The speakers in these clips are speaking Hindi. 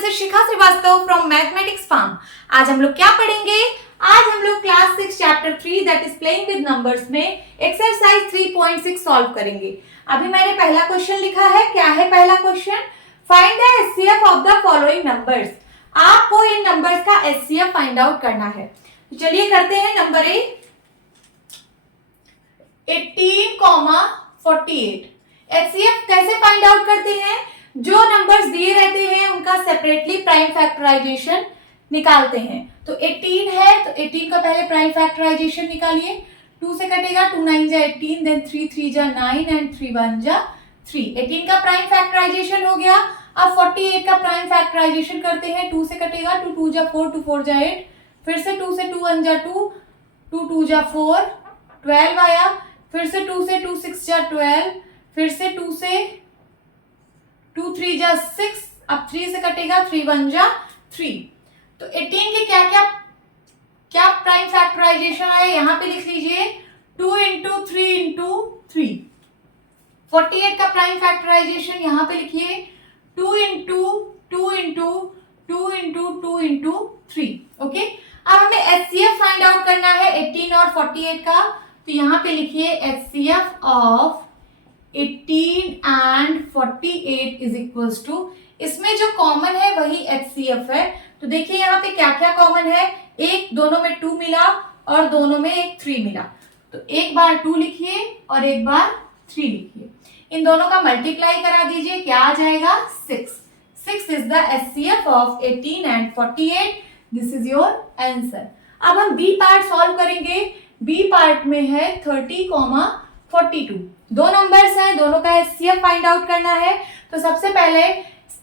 This is Shikha Shrivastava from mathematics farm. आज हम लोग क्या पढ़ेंगे? आज हम लोग class 6 chapter 3 that is playing with numbers में एक्सरसाइज 3.6 सॉल्व करेंगे। अभी मैंने पहला क्वेश्चन लिखा है। क्या है पहला question? Find the HCF of the following numbers. आपको इन नंबर्स का एचसीएफ फाइंड आउट करना है। तो चलिए करते हैं। नंबर 18,48। एचसीएफ कैसे फाइंड आउट करते हैं? जो नंबर्स दिए रहते हैं उनका सेपरेटली प्राइम फैक्टराइजेशन निकालते हैं। तो 18 है तो 18 का पहले प्राइम फैक्टराइजेशन निकालिए। 2 से कटेगा, 2 9 जा 18, देन 3 3 जा 9 एंड 3 1 जा 3। 18 का प्राइम फैक्टराइजेशन हो गया। अब 48 का प्राइम फैक्टराइजेशन करते हैं। 2 से कटेगा, 2 2 जा 4, 2 4 जा 8, फिर से 2 से 2 1 जा 2, 2 2 जा 4, 12 आया। फिर से 2 से 2 6 जा 12, फिर से 2 से 2 3 जा 6, अब 3 से कटेगा, 3 1 जा 3। तो 18 के क्या प्राइम फैक्टराइजेशन आया यहाँ पे लिख लीजिए, 2 इंटू 3 इंटू 3। 48 का प्राइम फैक्टराइजेशन यहाँ पे लिखिए, 2 into 2 into 2 into 2 into 3। Okay, अब हमें एचसीएफ फाइंड आउट करना है 18 और 48 का। तो यहाँ पे लिखिए HCF of 18 and 48 is equals to, इसमें जो कॉमन है वही एचसीएफ है। तो देखिए यहाँ पे क्या क्या कॉमन है। एक दोनों में 2 मिला और दोनों में एक 3 मिला। तो एक बार 2 लिखिए और एक बार 3 लिखिए। इन दोनों का मल्टीप्लाई करा दीजिए, क्या आ जाएगा? 6। 6 is the HCF of 18 and 48। This is your answer. अब हम बी पार्ट सॉल्व करेंगे। बी पार्ट में है 30,42। दो नंबर्स हैं, दोनों का एचसीएफ फाइंड आउट करना है। तो सबसे पहले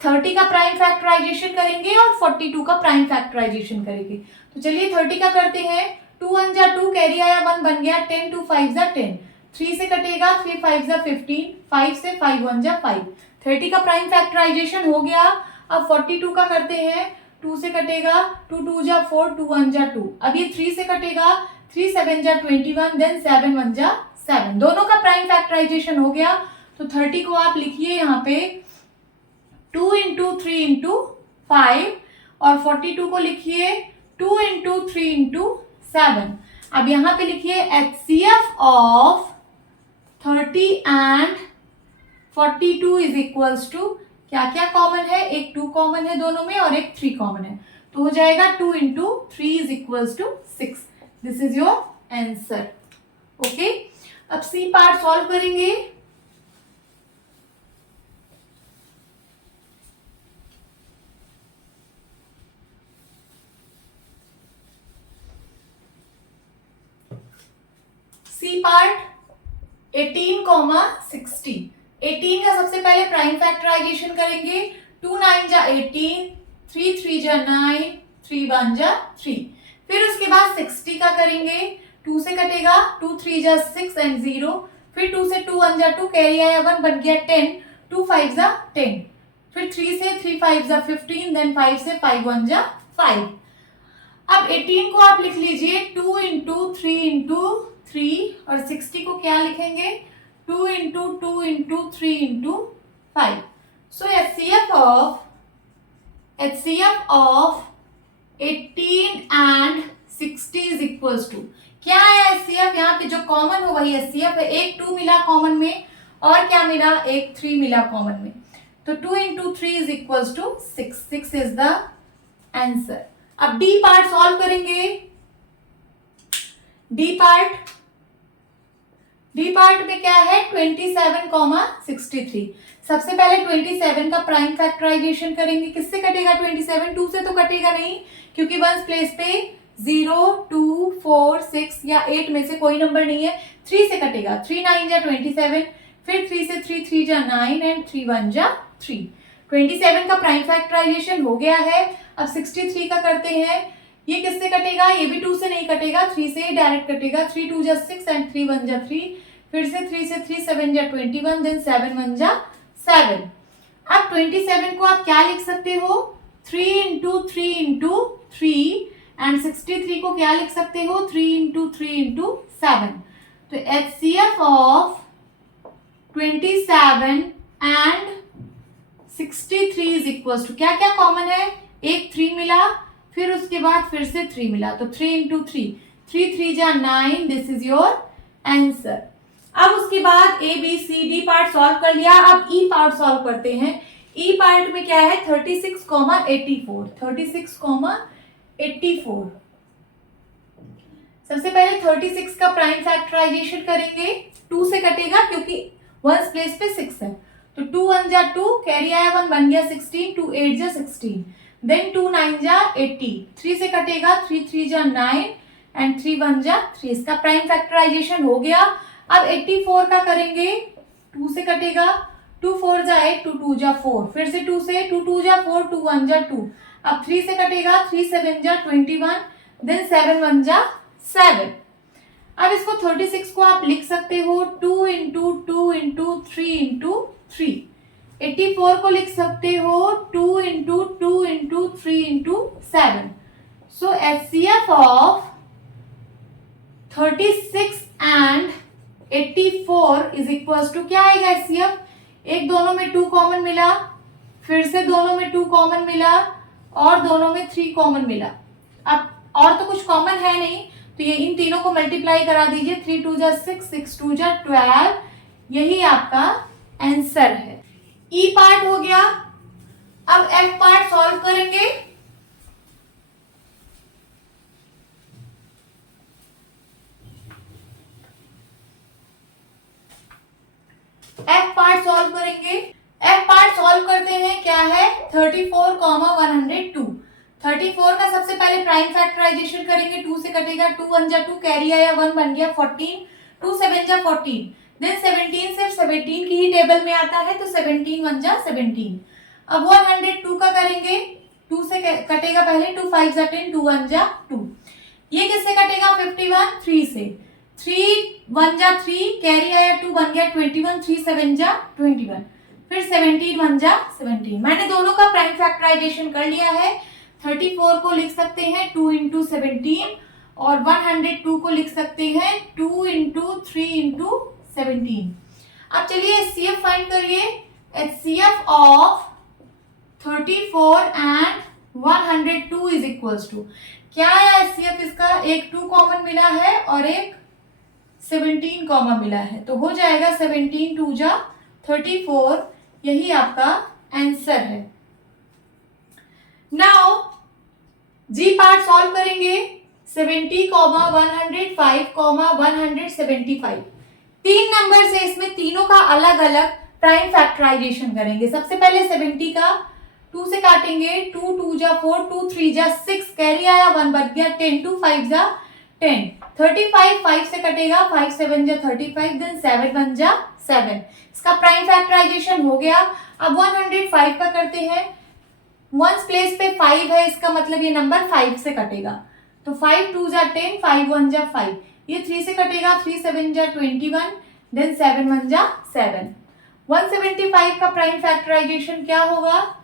30 का प्राइम फैक्टराइजेशन करेंगे और 42 का प्राइम फैक्टराइजेशन करेंगे। तो चलिए 30 का करते हैं। 2 1 जा 2, कैरी आया 1 बन गया, 10 2 5 जा 10, 3 से कटेगा, 3 5 जा 15, 5 से 5 1 जा 5। 30 का प्राइम फैक्टराइजेशन हो गया। अब 42 का करते हैं। 2 से कटेगा, 2 2 जा 4, 2 1 जा 2। अब ये 3 से कटेगा, 3 7 जा 21, देन 7 1 जा 7। दोनों का प्राइम फैक्टराइजेशन हो गया। तो 30 को आप लिखिए यहाँ पे 2 इंटू 3 इंटू 5 और 42 को लिखिए 2 इंटू 3 इंटू 7। अब यहाँ पे लिखिए HCF of 30 and 42 is equals to, क्या क्या कॉमन है? एक 2 कॉमन है दोनों में और एक 3 कॉमन है। तो हो जाएगा 2 into 3 is equals to 6। This is your answer. Okay, अब सी पार्ट सॉल्व करेंगे। C part 18,60। 18 का सबसे पहले प्राइम फैक्टराइजेशन करेंगे। 2 9 जा 18, 3 3 जा 9, 3 1 जा 3। फिर उसके बाद 60 का करेंगे। 2 से कटेगा, 2 3 जा 6 एंड 0, फिर 2 से 2 1 जा 2, कैरी आया 1 बन गया 10, 2 5 जा 10, फिर 3 से 3 5 जा 15, देन 5 से 5 1 जा 5। अब 18 को आप लिख लीजिए 2 इंटू 3 इंटू 3 और 60 को क्या लिखेंगे? 2 into 2 into 3 into 5। So HCF of 18 and 60 is equals to, क्या है एचसीएफ? यहाँ पे जो कॉमन हो वही एचसीएफ है। एक 2 मिला कॉमन में और क्या मिला? एक 3 मिला कॉमन में। तो 2 into 3 is equals to 6। 6 is the answer. अब डी पार्ट सॉल्व करेंगे। डी पार्ट में क्या है? 27,63। सबसे पहले 27 का प्राइम फैक्टराइजेशन करेंगे। किससे कटेगा 27? 2 से तो कटेगा नहीं, क्योंकि वंस प्लेस पे 0 2 4 6 या 8 में से कोई नंबर नहीं है। 3 से कटेगा, 3 9 जा 27, फिर 3 से 3 3 जा 9 एंड 3 1 जा 3। 27 का प्राइम फैक्टराइजेशन हो गया है। अब 63 का करते हैं। ये किससे कटेगा? ये भी 2 से नहीं कटेगा, 3 से ही डायरेक्ट कटेगा। 3 2 जा 6 एंड 3 1 जा 3, फिर से 3 से 3 7 जा 21, देन 7 1 जा 7। अब 27 को आप क्या लिख सकते हो? 3 इंटू 3 इंटू 3 एंड 63 को क्या लिख सकते हो? 3 इंटू 3 इंटू 7। तो HCF of 27 and 63 is equal to, क्या क्या कॉमन है, एक 3 मिला, फिर उसके बाद फिर से 3 मिला, तो 3 इंटू 3, 3 3 जा 9, दिस इज योर आंसर। अब उसके बाद A B C D part solve कर लिया, अब ई पार्ट सॉल्व करते हैं। ई पार्ट में क्या है, 36,84, 36,84। सबसे पहले 36 का प्राइम फैक्टराइजेशन करेंगे, 2 से कटेगा क्योंकि वंस प्लेस पे 6 है, तो 2 1 जा 2, कैरी आया 1, बन गया 16, 2 8 जा 16, देन 2 9 जा 80, 3 से कटेगा, 3 3 जा 9 एंड 3 1 जा 3, इसका प्राइम फैक्टराइजेशन हो गया। अब 84 का करेंगे, 2 से कटेगा, 2 4 जा 8, 2 2 जा 4, फिर से 2 से, 2 2 जा 4, 2 1 जा 2, अब 3 से कटेगा, 3 7 जा 21, देन 7 1 जा 7। अब इसको 36 को आप लिख सकते हो 2 इंटू 2 इंटू 3 इंटू 3। 84 को लिख सकते हो 2 into 2 into 3 into 7। So HCF of 36 and 84 is equal to, क्या आएगा HCF, एक दोनों में 2 कॉमन मिला, फिर से दोनों में 2 कॉमन मिला, और दोनों में 3 कॉमन मिला। अब और तो कुछ कॉमन है नहीं, तो ये इन तीनों को मल्टीप्लाई करा दीजिए, 3 2 जा 6, 6 2 जा 12, यही आपका आंसर है। ई पार्ट हो गया। अब एफ पार्ट सॉल्व करेंगे। एफ पार्ट सॉल्व करेंगे। एफ पार्ट सॉल्व करते हैं, क्या है 34,102। 34 का सबसे पहले प्राइम फैक्टराइजेशन करेंगे, 2 से कटेगा, 2 1 जा 2, कैरी आया 1, बन गया 14, 2 7 जा 14, देन 17 सिर्फ 17 की ही टेबल में आता है, तो 17 1 जा 17। अब 102 का करेंगे, 2 से कटेगा पहले, 2 5 जा 10, 2 1 जा 2, ये किससे कटेगा 51, 3 से, 3 1 जा 3, कैरी आया 2, बन गया 21, 3 7 जा 21, फिर 17 1 जा 17। मैंने दोनों का प्राइम फैक्टराइजेशन कर लिया है। 34 को लिख सकते हैं 2 इंटू 17, और 102 को लिख सकते हैं 2 इंटू 3 इंटू 17। अब चलिए HCF फाइंड करिए। HCF of 34 and 102 is equals to, क्या है HCF इसका, एक 2 कॉमन मिला है और एक 17 कॉमन मिला है, तो हो जाएगा 17 2 जा 34, यही आपका आंसर है। नाउ जी पार्ट सॉल्व करेंगे। 70, 105, 175, 3 नंबर से इसमें तीनों का अलग अलग प्राइम फैक्टराइजेशन करेंगे। सबसे पहले 70 का 2 से काटेंगे, 2 2 जा 4, 2 3 जा 6, कैरी आया 1, बच गया 10, 2 5 जा 10, 35 5 से कटेगा, 5 7 जा 35, देन 7 1 जा 7, इसका प्राइम फैक्टराइजेशन हो गया। अब 105 का करते हैं, वंस प्लेस पे 5 है, इसका मतलब ये नंबर 5 से कटेगा, तो 5 2 जा 10, 5 1 जा 5, ये 3 से कटेगा, 3 7 जा 21, देन 7 1 जा 7। 175 का प्राइम फैक्टराइजेशन क्या होगा,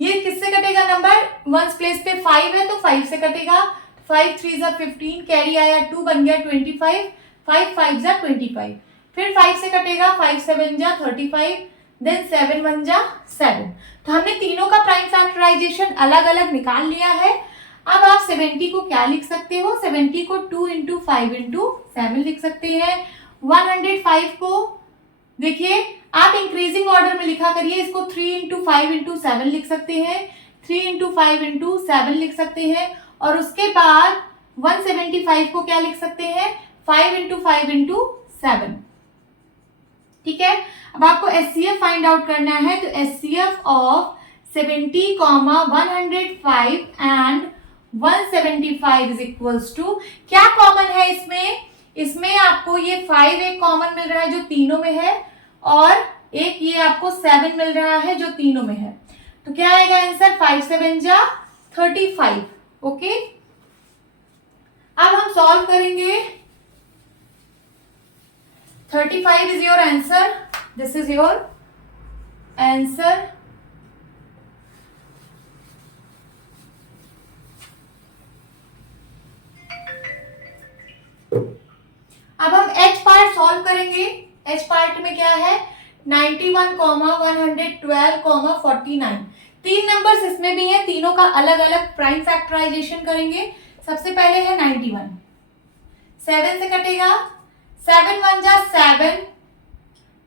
ये किससे कटेगा नंबर, वंस प्लेस पे 5 है तो 5 से कटेगा, 5 3 जा 15, कैरी आया 2, बन गया 25, 5 5 जा 25, फिर 5 से कटेगा, 5 7 जा 35, देन 7 1 जा 7। तो हमने तीनों का प्राइम फैक्टराइजेशन अलग अलग निकाल लिया है। अब आप 70 को क्या लिख सकते हो, 70 को 2 इंटू 5 इंटू 7 लिख सकते हैं। 105 को देखिए आप इंक्रीजिंग ऑर्डर में लिखा करिए, इसको 3 इंटू 5 इंटू 7 लिख सकते हैं, 3 इंटू 5 इंटू 7 लिख सकते हैं, और उसके बाद 175 को क्या लिख सकते हैं, 5 इंटू 5 इंटू 7। ठीक है, अब आपको HCF फाइंड आउट करना है, तो HCF of 70, 105 and 175 is equals to, क्या कॉमन है इसमें, इसमें आपको ये 5 एक कॉमन मिल रहा है जो तीनों में है, और एक ये आपको 7 मिल रहा है जो तीनों में है, तो क्या आएगा आंसर, 5 7 जा 35। ओके, अब हम सॉल्व करेंगे। 35 is your answer. This is your answer. अब हम H पार्ट सॉल्व करेंगे। H पार्ट में क्या है, 91, 112, 49। 3 नंबर्स इसमें भी है, तीनों का अलग अलग प्राइम फैक्टराइजेशन करेंगे। सबसे पहले है 91, 7 से कटेगा, 7 1 जा 7,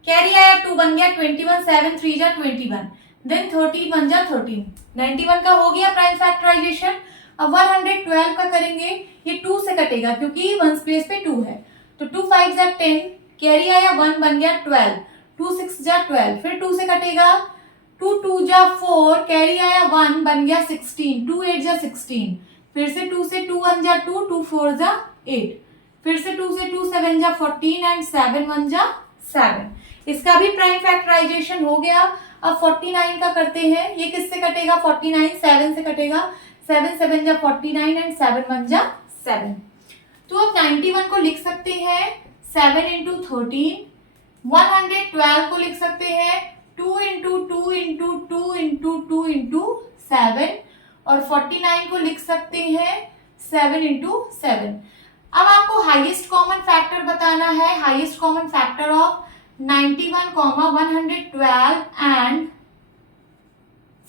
कैरी आया 2 बन गया 21, 7 3 जा 21, देन 13 1 जा 13। 91 का हो गया प्राइम फैक्टराइजेशन। अब 112 का करेंगे, ये 2 से कटेगा क्योंकि वंस प्लेस पे 2 है, तो 2 5 जा 10, कैरी आया 1 बन गया 12, 2 6 जा 12, फिर 2 से कटेगा, 2 2 जा 4, कैरी आया 1 बन गया 16, 2 8 जा 16, फिर से 2 से 2 1 जा 2, 2 4 जा 8, फिर से 2 से 2 7 जा 14 एंड 7 1 जा 7। इसका भी प्राइम फैक्टराइजेशन हो गया। अब 49 का करते हैं, ये किससे कटेगा? 49 7 से कटेगा, 7 7 जा 49 एंड 7 1 जा 7। तो अब 91 को लिख सकते हैं 7 इंटू 13, 112 को लिख सकते हैं 2 इंटू 2 इंटू 2 इंटू 2 इंटू 7, और 49 को लिख सकते हैं 7 इंटू 7। अब आपको हाईएस्ट कॉमन फैक्टर बताना है, highest common factor of 91, 112 and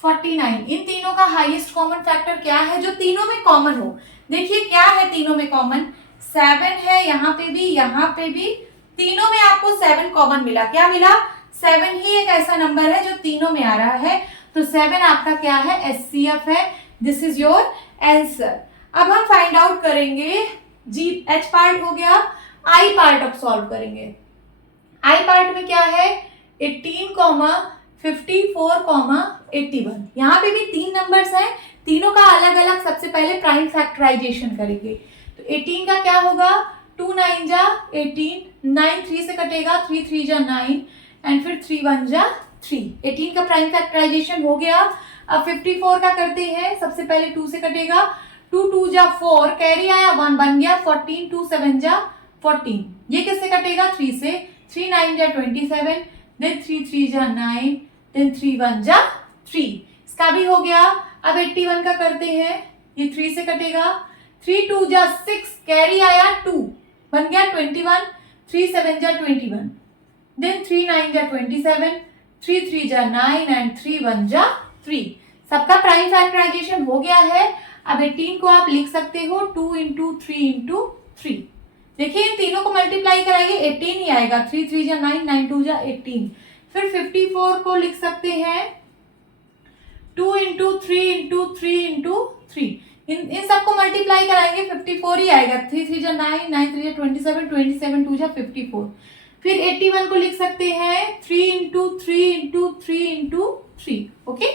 49। इन तीनों का हाईएस्ट कॉमन फैक्टर क्या है जो तीनों में कॉमन हो? देखिए क्या है तीनों में कॉमन, 7 है, यहाँ पे भी, तीनों में आपको 7 कॉमन मिला। क्या मिला? 7 ही एक ऐसा नंबर है जो तीनों में आ रहा है, तो 7 आपका क्या है? एचसीएफ है। This is your answer. अब हम फाइंड आउट करेंगे, जी एच पार्ट हो गया, आई पार्ट अब सॉल्व करेंगे। आई पार्ट में क्या है? 18, 54, 81। यहाँ पे भी 3 नंबर्स हैं, तीनों का अलग अलग सबसे पहले प्राइम फैक्टराइजेशन करेंगे। तो 18 का क्या होगा? 2 9 जा 18, 9 3 से कटेगा, 3 3 जा 9 एंड फिर 3 1 जा 3। 18 का प्राइम फैक्टराइजेशन हो गया। अब 54 का करते हैं, सबसे पहले 2 से कटेगा, 2 2 जा 4, कैरी आया 1 बन गया 14, 2 7 जा 14। ये किससे कटेगा? 3 से, 3 9 जा 27, देन 3 3 जा 9, देन 3 1 जा 3। इसका भी हो गया। अब 81 का करते हैं, ये 3 से कटेगा, 3 2 जा 6, कैरी आया 2 बन गया 21, 3 7 जा 21, देन 3 9 जा 27, 3 3 जा 9 एंड 3 1 जा 3। सबका प्राइम फैक्टराइजेशन हो गया है। अब 18 को आप लिख सकते हो 2 इंटू 3 इंटू 3। देखिए इन तीनों को मल्टीप्लाई कराएंगे 18 ही आएगा, 3 3 जा 9, 9 2 जा 18। फिर 54 को लिख सकते हैं 2 इंटू 3 इंटू 3 इंटू 3। इन सबको मल्टीप्लाई कराएंगे 54 ही आएगा, 3 3 जा 9, 9 3 जा 27, 27 2 जा 54। फिर 81 को लिख सकते हैं 3 इंटू 3 इंटू 3 इंटू 3। ओके,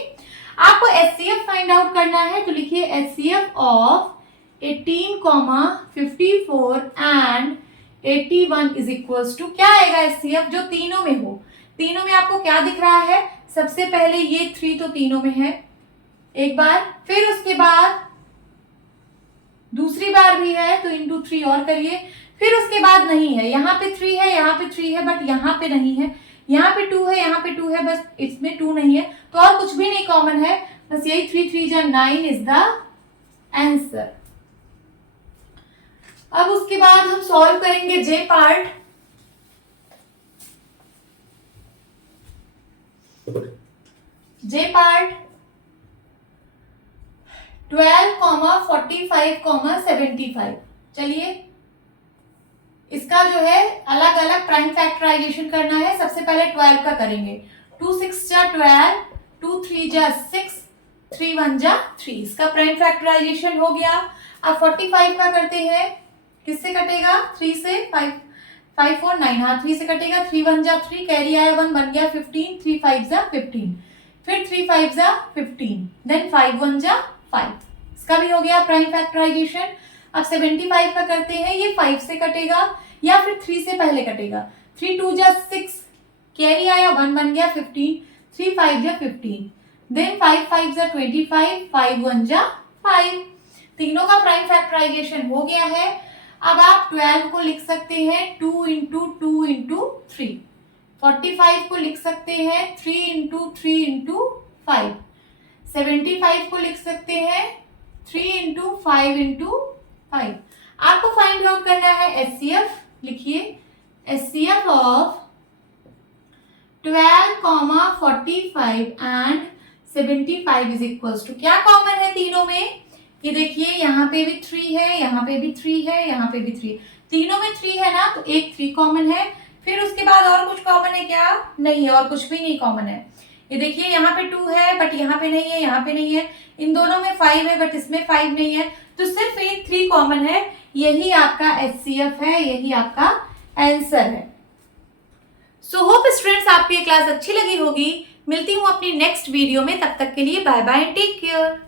आपको एचसीएफ फाइंड आउट करना है, तो लिखिए HCF of 18, 54 and 81 is equals to, क्या आएगा एचसीएफ जो तीनों में हो? तीनों में आपको क्या दिख रहा है? सबसे पहले ये 3 तो तीनों में है एक बार, फिर उसके बाद दूसरी बार भी है तो इंटू 3 और करिए, फिर उसके बाद नहीं है, यहाँ पे 3 है, यहाँ पे 3 है, बट यहाँ पे नहीं है, यहाँ पे 2 है, यहाँ पे 2 है, बस इसमें 2 नहीं है, तो और कुछ भी नहीं कॉमन है, बस यही 3 3 जा 9 इज द आंसर। अब उसके बाद हम सॉल्व करेंगे जे पार्ट। जे पार्ट 12, 45, 75। चलिए इसका जो है अलग अलग प्राइम फैक्टराइजेशन करना है। सबसे पहले 12 का करेंगे, 2 6 जा 12, 2 3 जा 6, 3 1 जा 3। इसका प्राइम फैक्टराइजेशन हो गया। अब 45 का करते हैं, किससे कटेगा? 3 से, 5 5 4 9, हाँ 3 से कटेगा, 3 1 जा 3, कैरी आया 1 बन गया 15, 3 5 जा 15, फिर 3 5 जा 15, देन 5 1 जा 5। इसका भी हो गया प्राइम फैक्टराइजेशन। अब 75 का करते हैं, ये 5 से कटेगा या फिर 3 से पहले कटेगा, 3 2 जा 6, कैरी आया 1 बन गया 15, 3 5 जा 15, देन 5 5 जा 25, 5 1 जा 5। तीनों का प्राइम फैक्टराइजेशन हो गया है। अब आप 12 को लिख सकते हैं 2 इंटू 2 इंटू 3, 45 को लिख सकते हैं 3 इंटू 3 इंटू 5, 75 को लिख सकते हैं 3 इंटू 5 इंटू 5। आपको फाइंड आउट करना है एचसीएफ। लिखिए HCF of 12, 45 and 75 is equals to, क्या कॉमन है तीनों में? ये देखिए यहाँ पे भी 3 है, यहाँ पे भी 3 है, यहाँ पे भी 3, तीनों में 3 है ना, तो एक 3 कॉमन है। फिर उसके बाद और कुछ कॉमन है क्या? नहीं है, और कुछ भी नहीं कॉमन है। ये देखिए यहाँ पे 2 है बट यहाँ पे नहीं है, यहाँ पे नहीं है। इन दोनों में 5 है बट इसमें 5 नहीं है, तो सिर्फ ये 3 कॉमन है। यही आपका HCF है, यही आपका आंसर है। सो होप स्टूडेंट्स आपको ये क्लास अच्छी लगी होगी। मिलती हूँ अपनी नेक्स्ट वीडियो में, तब तक के लिए बाय बाय, टेक केयर।